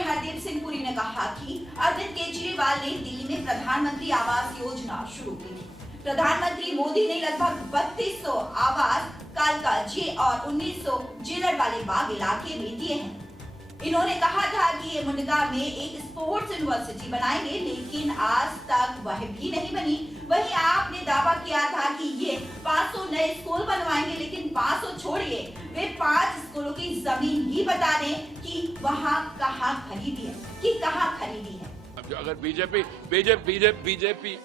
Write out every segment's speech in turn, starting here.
हरदीप सिंह पुरी ने कहा कि अरविंद केजरीवाल ने दिल्ली में प्रधानमंत्री आवास योजना शुरू की थी। प्रधानमंत्री मोदी ने लगभग 3200 आवास कालका जे और 1900 जेलर वाले बाग इलाके में दिए हैं। इन्होंने कहा था कि ये मुंडका में एक स्पोर्ट्स यूनिवर्सिटी बनाएंगे, लेकिन आज तक वह भी नहीं बनी। वहीं आपने दावा किया था कि ये 500 नए स्कूल बनवाएंगे, लेकिन 500 छोड़िए, वे 5 स्कूलों की जमीन ही बता दें कि वहां कहां खरीदी है। अब अगर बीजेपी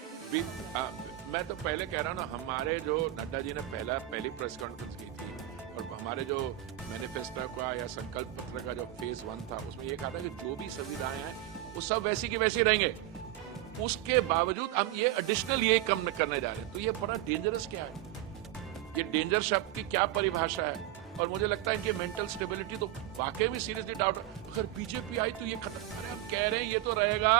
मैं तो पहले कह रहा हूँ ना, हमारे जो नड्डा जी ने पहली प्रेस कॉन्फ्रेंस की थी और हमारे जो मैनिफेस्टो का या संकल्प पत्र का जो फेज 1 था, उसमें ये कहा था कि जो भी सुविधाएं हैं वो सब वैसी की वैसी रहेंगे। उसके बावजूद हम ये एडिशनल ये कम करने जा रहे हैं, तो ये बड़ा डेंजरस क्या है? ये डेंजर शब्द की क्या परिभाषा है? और मुझे लगता है इनकी मेंटल स्टेबिलिटी तो वाकई में सीरियसली डाउट। अगर बीजेपी आई तो ये खत्म। अरे हम कह रहे हैं ये तो रहेगा।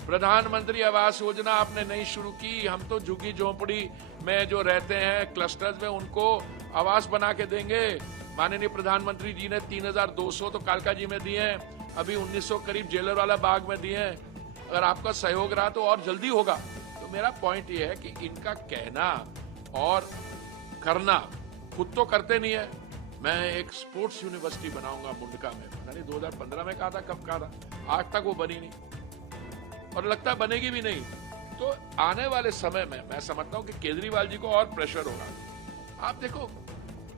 प्रधानमंत्री आवास योजना आपने नहीं शुरू की। हम तो झुग्गी झोंपड़ी में जो रहते हैं क्लस्टर्स में, उनको आवास बना के देंगे। माननीय प्रधानमंत्री जी ने 3200 तो कालका जी में दिए हैं, अभी 1900 करीब जेलर वाला बाग में दिए हैं। अगर आपका सहयोग रहा तो और जल्दी होगा। तो मेरा पॉइंट ये है कि इनका कहना और करना खुद तो करते नहीं है। मैं एक स्पोर्ट्स यूनिवर्सिटी बनाऊंगा मुंडका में, पता नहीं 2015 में कहा था, कब कहा था, आज तक वो बनी नहीं और लगता बनेगी भी नहीं। तो आने वाले समय में मैं समझता हूं कि केजरीवाल जी को और प्रेशर होगा। आप देखो,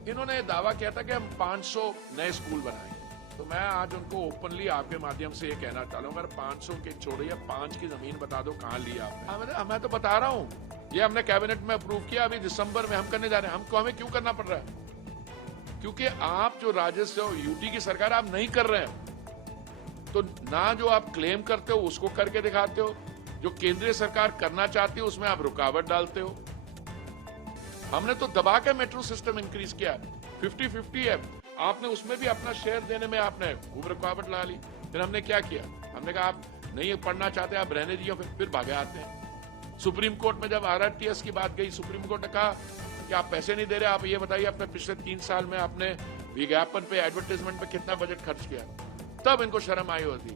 इन्होंने दावा किया था कि हम 500 नए स्कूल बनाएंगे, तो मैं आज उनको ओपनली आपके माध्यम से ये कहना चाहता हूँ, अगर 500 के छोड़िए 5 की जमीन बता दो कहाँ लिया आपने। मैं तो बता रहा हूँ, ये हमने कैबिनेट में अप्रूव किया, अभी दिसंबर में हम करने जा रहे हैं। हमको हमें क्यों करना पड़ रहा है? क्योंकि आप जो राजस्व यूटी की सरकार आप नहीं कर रहे हैं। तो ना जो आप क्लेम करते हो उसको करके दिखाते हो, जो केंद्रीय सरकार करना चाहती है उसमें आप रुकावट डालते हो। हमने तो दबा के मेट्रो सिस्टम इंक्रीज किया, 50-50 है। आपने उसमें भी अपना शेयर देने में आपने खूब रुकावट ला ली। फिर हमने क्या किया? हमने कहा आप नहीं पढ़ना चाहते, आप रहने दीजिए, फिर भागे आते हैं। सुप्रीम कोर्ट में जब आरटीएस की बात गई, सुप्रीम कोर्ट ने कहा कि आप पैसे नहीं दे रहे, आप ये बताइए अपने पिछले 3 साल में आपने विज्ञापन पे, एडवर्टाइजमेंट पे कितना बजट खर्च किया? तब इनको शर्म आई होती।